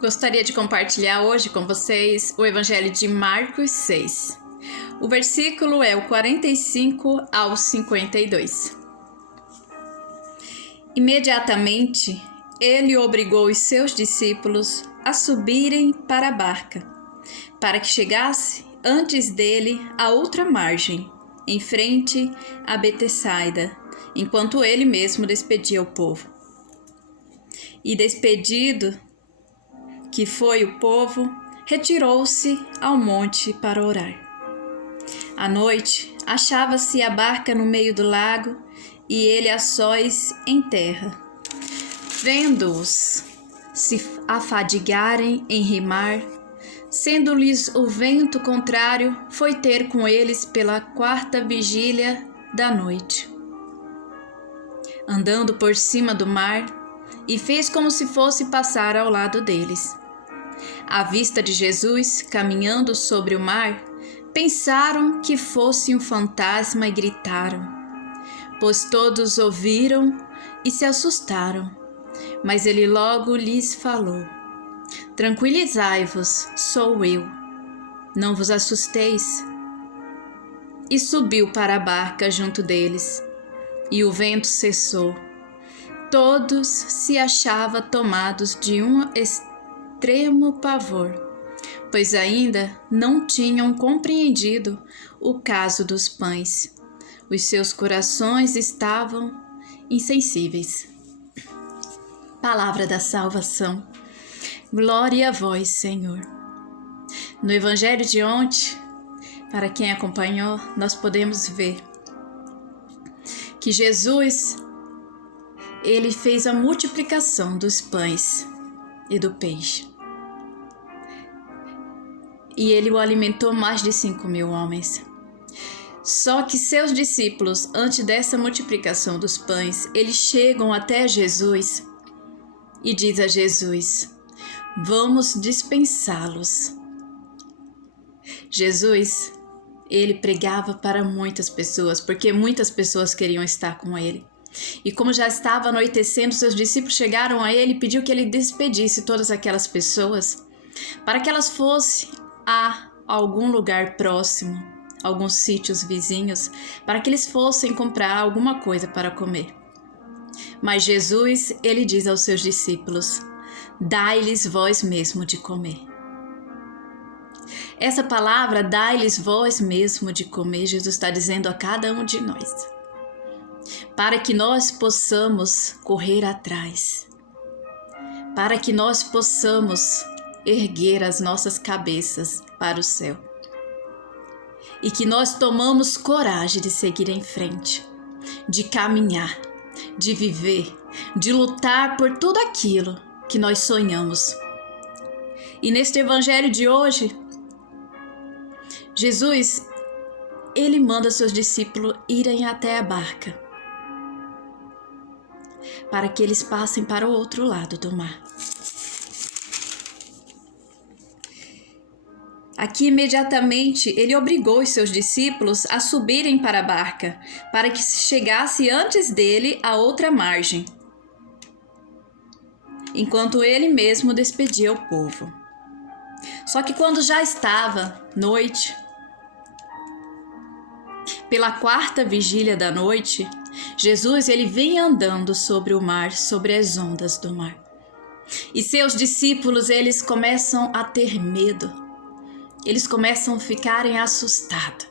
Gostaria de compartilhar hoje com vocês o Evangelho de Marcos 6. O versículo é o 45 ao 52. Imediatamente, ele obrigou os seus discípulos a subirem para a barca, para que chegasse antes dele à outra margem, em frente a Betsaida, enquanto ele mesmo despedia o povo. E despedido que foi o povo, retirou-se ao monte para orar. À noite, achava-se a barca no meio do lago e ele a sós em terra. Vendo-os se afadigarem em remar, sendo-lhes o vento contrário, foi ter com eles pela 4ª vigília da noite, andando por cima do mar, e fez como se fosse passar ao lado deles. À vista de Jesus caminhando sobre o mar, pensaram que fosse um fantasma e gritaram, pois todos ouviram e se assustaram. Mas ele logo lhes falou: Tranquilizai-vos, sou eu, não vos assusteis. E subiu para a barca junto deles, e o vento cessou. Todos se achavam tomados de um extremo pavor, pois ainda não tinham compreendido o caso dos pães. Os seus corações estavam insensíveis. Palavra da salvação. Glória a vós, Senhor. No Evangelho de ontem, para quem acompanhou, nós podemos ver que Jesus, ele fez a multiplicação dos pães e do peixe. E ele o alimentou mais de 5.000 homens. Só que seus discípulos, antes dessa multiplicação dos pães, eles chegam até Jesus e diz a Jesus: vamos dispensá-los. Jesus, ele pregava para muitas pessoas, porque muitas pessoas queriam estar com ele. E como já estava anoitecendo, seus discípulos chegaram a ele e pediu que ele despedisse todas aquelas pessoas para que elas fossem a algum lugar próximo, alguns sítios vizinhos, para que eles fossem comprar alguma coisa para comer. Mas Jesus, ele diz aos seus discípulos: dai-lhes vós mesmo de comer. Essa palavra, dai-lhes vós mesmo de comer, Jesus está dizendo a cada um de nós, para que nós possamos correr atrás, para que nós possamos erguer as nossas cabeças para o céu e que nós tomamos coragem de seguir em frente, de caminhar, de viver, de lutar por tudo aquilo que nós sonhamos. E neste evangelho de hoje, Jesus, ele manda seus discípulos irem até a barca, para que eles passem para o outro lado do mar. Aqui, imediatamente, ele obrigou os seus discípulos a subirem para a barca, para que chegasse antes dele à outra margem, enquanto ele mesmo despedia o povo. Só que quando já estava noite, pela 4ª vigília da noite, Jesus, ele vem andando sobre o mar, sobre as ondas do mar. E seus discípulos, eles começam a ter medo. Eles começam a ficarem assustados,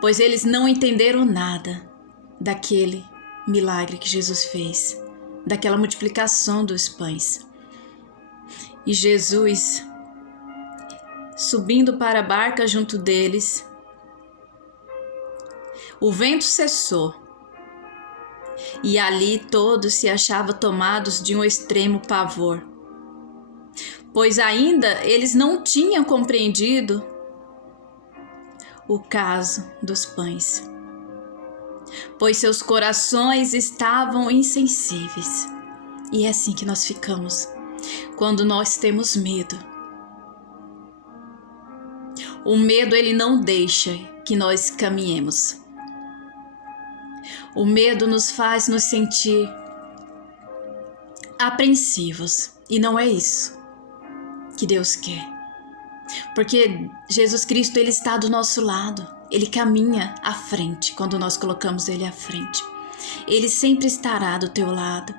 pois eles não entenderam nada daquele milagre que Jesus fez, daquela multiplicação dos pães. E Jesus, subindo para a barca junto deles, o vento cessou, e ali todos se achavam tomados de um extremo pavor, pois ainda eles não tinham compreendido o caso dos pães, pois seus corações estavam insensíveis. E é assim que nós ficamos quando nós temos medo. O medo, ele não deixa que nós caminhemos. O medo nos faz nos sentir apreensivos, e não é isso. que Deus quer. Porque Jesus Cristo, Ele está do nosso lado. Ele caminha à frente quando nós colocamos Ele à frente. Ele sempre estará do teu lado.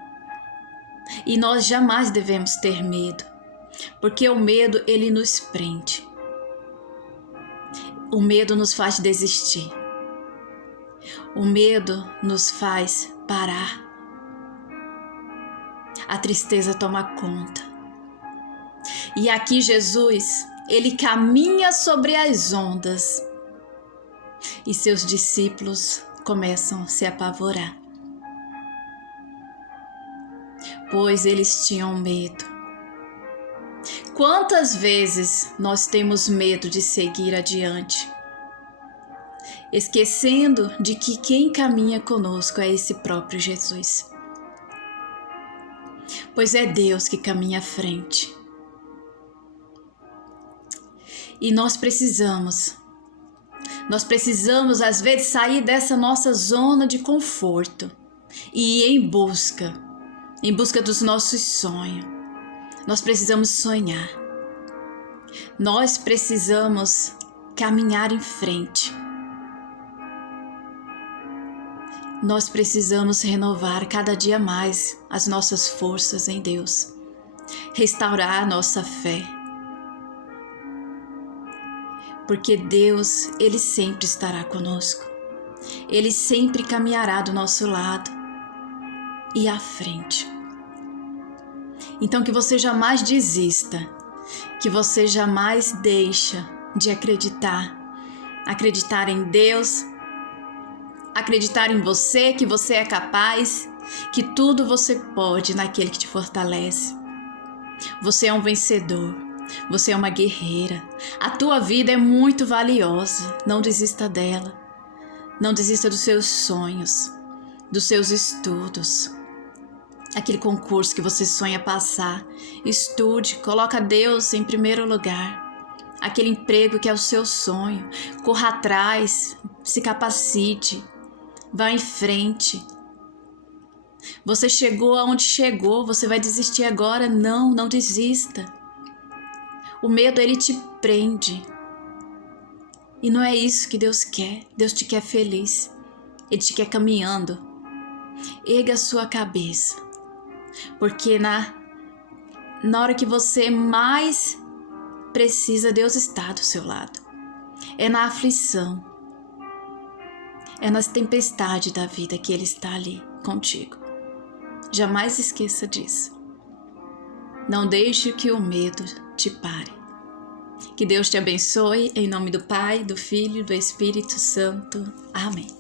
E nós jamais devemos ter medo, porque o medo, ele nos prende. O medo nos faz desistir. O medo nos faz parar. A tristeza toma conta. E aqui Jesus, ele caminha sobre as ondas e seus discípulos começam a se apavorar, pois eles tinham medo. Quantas vezes nós temos medo de seguir adiante, esquecendo de que quem caminha conosco é esse próprio Jesus, pois é Deus que caminha à frente. E nós precisamos às vezes sair dessa nossa zona de conforto e ir em busca dos nossos sonhos. Nós precisamos sonhar. Nós precisamos caminhar em frente. Nós precisamos renovar cada dia mais as nossas forças em Deus, restaurar a nossa fé. Porque Deus, Ele sempre estará conosco. Ele sempre caminhará do nosso lado e à frente. Então que você jamais desista, que você jamais deixe de acreditar em Deus, acreditar em você, que você é capaz, que tudo você pode naquele que te fortalece. Você é um vencedor, você é uma guerreira, a tua vida é muito valiosa, não desista dela, não desista dos seus sonhos, dos seus estudos. Aquele concurso que você sonha passar, estude, coloca Deus em primeiro lugar. Aquele emprego que é o seu sonho, corra atrás, se capacite, vá em frente. Você chegou aonde chegou, você vai desistir agora? Não desista. O medo, ele te prende. E não é isso que Deus quer. Deus te quer feliz. Ele te quer caminhando. Erga a sua cabeça. Porque na hora que você mais precisa, Deus está do seu lado. É na aflição, é nas tempestades da vida que Ele está ali contigo. Jamais esqueça disso. Não deixe que o medo te pare. Que Deus te abençoe, em nome do Pai, do Filho e do Espírito Santo. Amém.